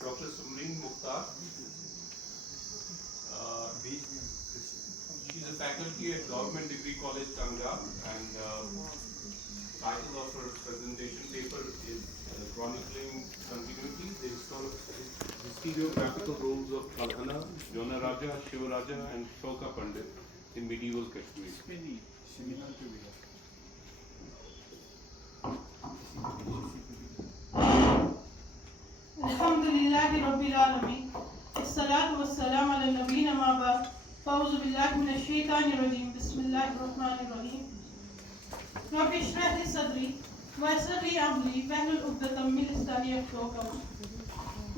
Dr. Sumreen Mukhtar. She's a faculty at Government Degree College, Kanga, and title of her presentation paper is Chronicling Continuity, the historiographical roles of Kalhana, Jona Raja, Shiva Raja, and Shoka Pandit in medieval Kashmir. Alhamdulillahi Rabbil Alameen. As-salatu was-salam ala nabiyyina ma ba'd. Fa'udhu billahi minash shaitanir rajeem. Bismillahir rahmanir rahim. Rabbi shrah li sadri wa yassir li amri wahlul 'uqdatam min lisani yafqahu qawli.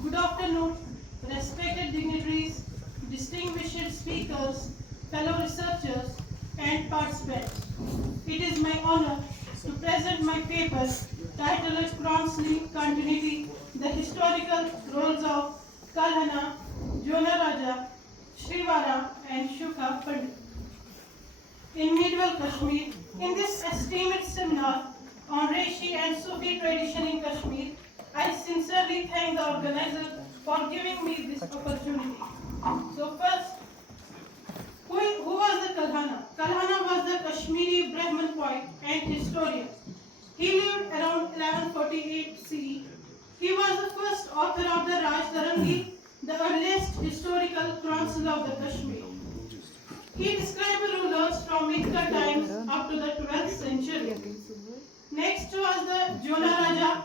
Good afternoon, respected dignitaries, distinguished speakers, fellow researchers, and participants. It is my honor to present my paper titled Chronicling Continuity, the historical roles of Kalhana, Jona Raja, Srivara, and Shuka Pandit in medieval Kashmir. In this esteemed seminar on Rishi and Sufi tradition in Kashmir, I sincerely thank the organizer for giving me this opportunity. So first, who was the Kalhana? Kalhana was the Kashmiri Brahmin poet and historian. He lived around 1148 CE. He was the first author of the Raj Tarangi, the earliest historical chronicle of the Kashmir. He described rulers from mythical times up to the 12th century. Next was the Jona Raja.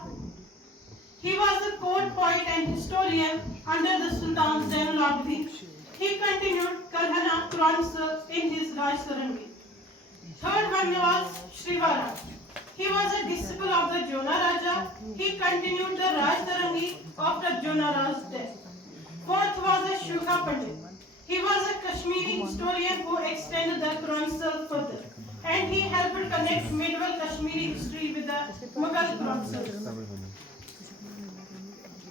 He was the court poet and historian under the Sultan Zainul Abidin. He continued Kalhana chronicle in his Raj Tarangi. Third one was Srivara. He was a disciple of the Jona Raja. He continued the Raj Tarangi after Jona Raja's death. Fourth was the Shuka Pandit. He was a Kashmiri historian who extended the chronicle further, and he helped connect medieval Kashmiri history with the Mughal chronicles.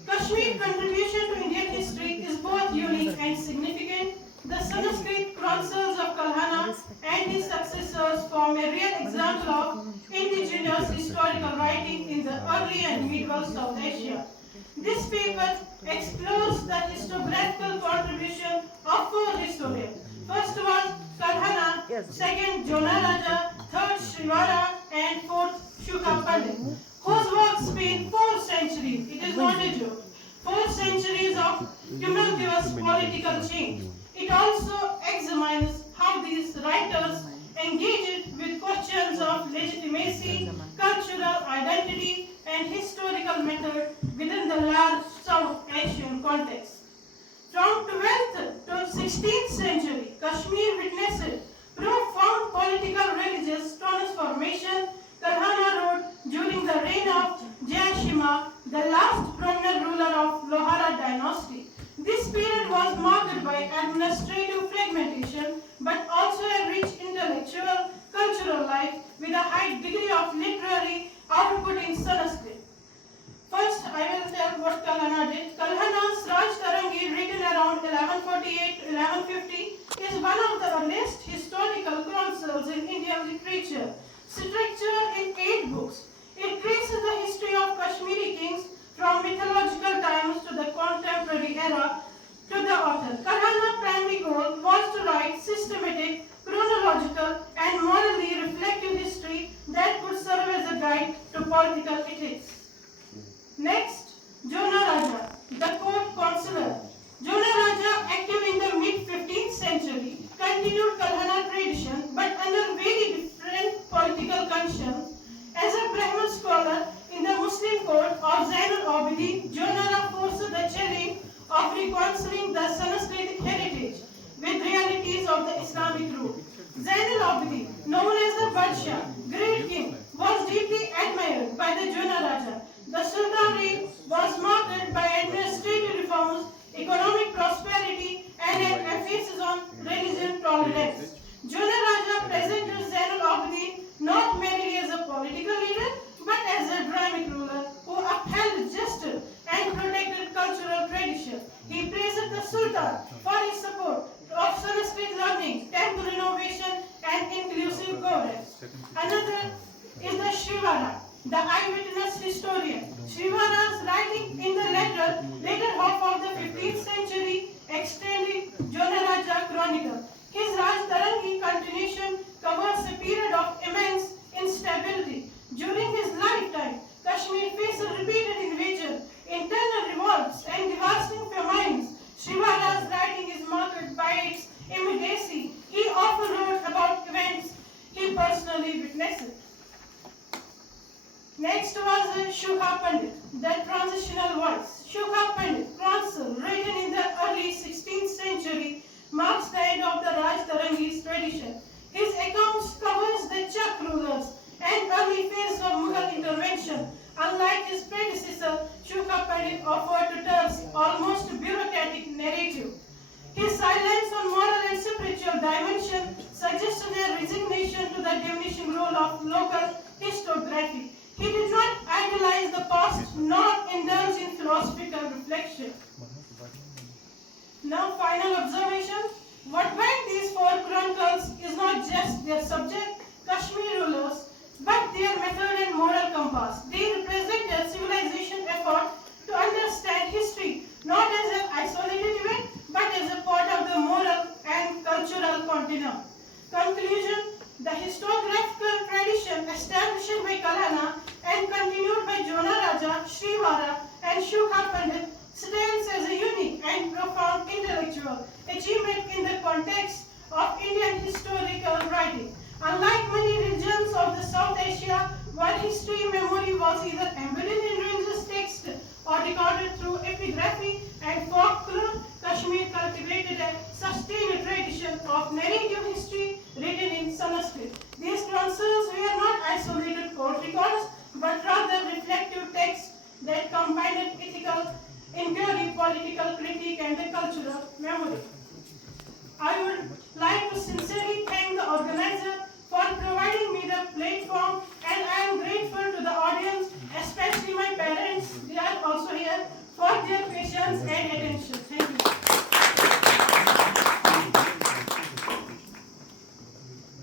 Kashmir's contribution to Indian history is both unique and significant. The Sanskrit chronicles of Kalhana and his successors form a real example of indigenous historical writing in the early and medieval South Asia. This paper explores the historiographical contribution of four historians. First was Kalhana, second Jona Raja, third Srivara, and fourth Shuka Pandit, whose works span 4 centuries. It is not a joke. 4 centuries of tumultuous political change. It also examines how these writers engaged with questions of legitimacy, cultural identity, and historical method within the large South Asian context. From 12th to 16th century, Kashmir witnessed profound political religious transformation. Kalhana wrote during the reign of Jayashima, the last prominent ruler of Lohara dynasty. This period was marked by administrative fragmentation, but also a rich intellectual, cultural life with a high degree of literary output in Sanskrit. First, I will tell what Kalhana did. Kalhana's Raj Tarangi, written around 1148 to 1150, is one of the earliest historical chronicles in Indian literature, structured in 8 books. It traces the history of Kashmiri kings from mythological times to the contemporary era to the author. Kalhana's primary goal was to write systematic, chronological, and morally reflective history that could serve as a guide to political ethics. Next, Jona Raja, the court consular. Jona Raja, active in the mid-15th century, continued Kalhana tradition but under very different political conditions. As a Brahmin scholar in the Muslim court of Zainul Abidin, Jona forced the challenge of reconciling the Sanskrit heritage with realities of the Islamic rule. Zainul Abidin, known as the Badshah, great king, was deeply admired by the Jona Raja. The Sultan reign was marked by administrative reforms, economic prosperity, and an emphasis on religion tolerance. Jona Raja presented Zainul Abidin not merely as a political leader, but as a dynamic ruler who upheld justice and protected cultural tradition. He praised the Sultan for his support of Sanskrit learning, temple renovation, and inclusive governance. Another is the Srivara, the eyewitness historian. Srivara's writing in the later half suggested a resignation to the diminishing role of local historiography. He did not idealize the past nor indulge in philosophical reflection. Now, final observation. What bind these four chronicles is not just their subject, Kashmir rulers, but their method and moral compass. They represent a civilization effort to understand history, not as an isolated event, but as a part of the moral and cultural continuum. Conclusion. The historiographical tradition established by Kalhana and continued by Jona Raja, Srivara and Shukha Pandit stands as a unique and profound intellectual achievement in the context of Indian historical writing. Unlike many regions of the South Asia, where history memory was either embedded in religious text or recorded through epigraphy and folklore, Kashmir cultivated a sustained tradition of narrative history written in Sanskrit. These chronicles were not isolated court records, but rather reflective texts that combined ethical inquiry, political critique, and the cultural memory. I would